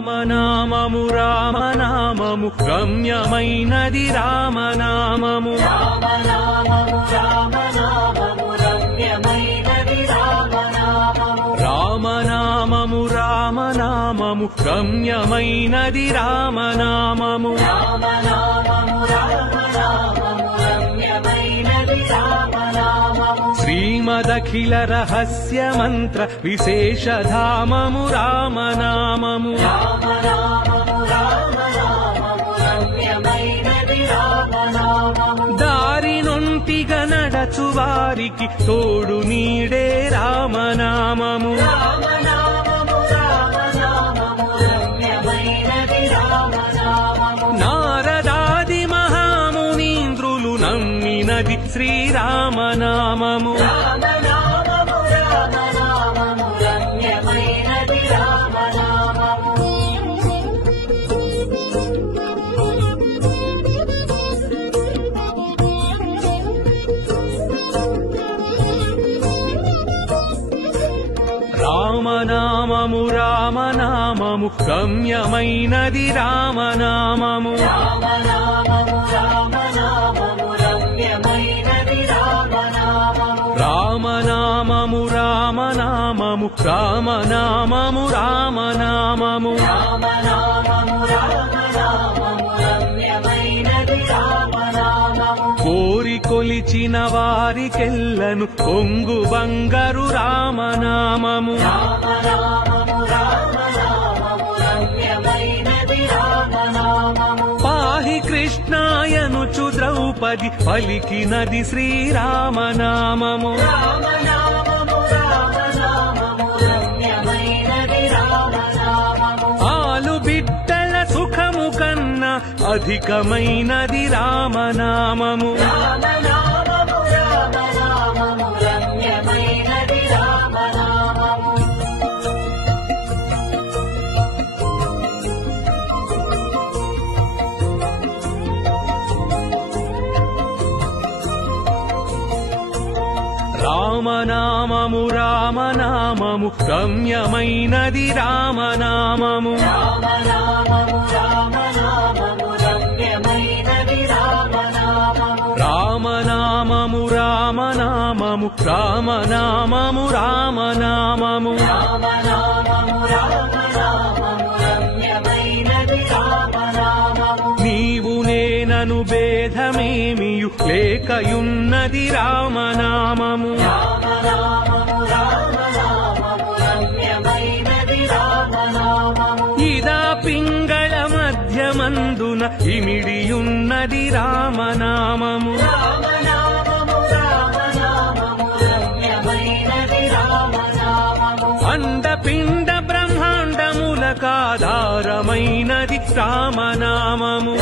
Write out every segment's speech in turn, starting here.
రామనామము రామనామము రమ్యమైనది రామనామము రామనామము రామనామము రమ్యమైనది రామనామము శ్రీమదఖిల రహస్య మంత్ర విశేషధామము రామనామము దారి నొంటిగా నడచు వారికి తోడు నీడే రామనామము నారదాది మహామునీంద్రులు నమ్మినది శ్రీరామనామము రామనామము రామనామము రమ్యమైనది రామనామము రామనామము రామనామము రామనామము రామనామము కోరి కొలిచిన వారికెల్లను కొంగు బంగారు రామనామము పాహి కృష్ణాయనుచు ద్రౌపది పలికినది శ్రీరామనామము ఆలు బిడ్డల సుఖము కన్నా అధికమైనది రామనామము రామనామము రామనామము రమ్యమైనది రామనామము రామనామము రామనామము రామనామము రామనామము నీవు నేనను భేదమేమియు లేకయున్నది రామనామము ఇదా పింగళ మధ్యమందున ఇమిడియున్నది రామనామము అండపిండ బ్రహ్మాండములకాధారమైనది రామనామము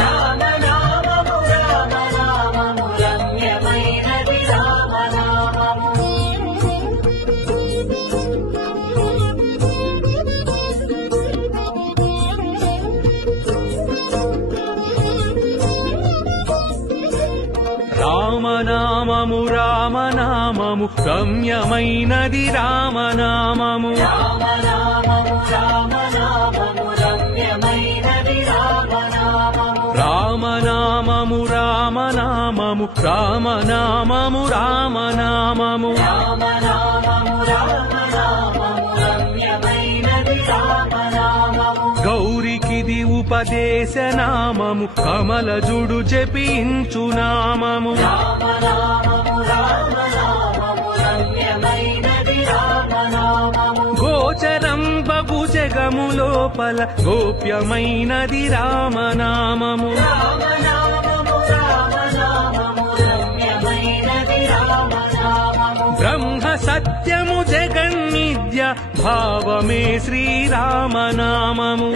రామనామము రామనామము రమ్యమైనది రామనామము రామనామము రామనామము రామనామము రామనామము గౌరికిది ఉపదేశనామము కమలజుడు జపించు నామము గోచరం బగు జగము లోపల గోప్యమైనది రామనామము బ్రహ్మ సత్యము జగన్నిద్య భావమే శ్రీరామనామము